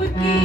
porque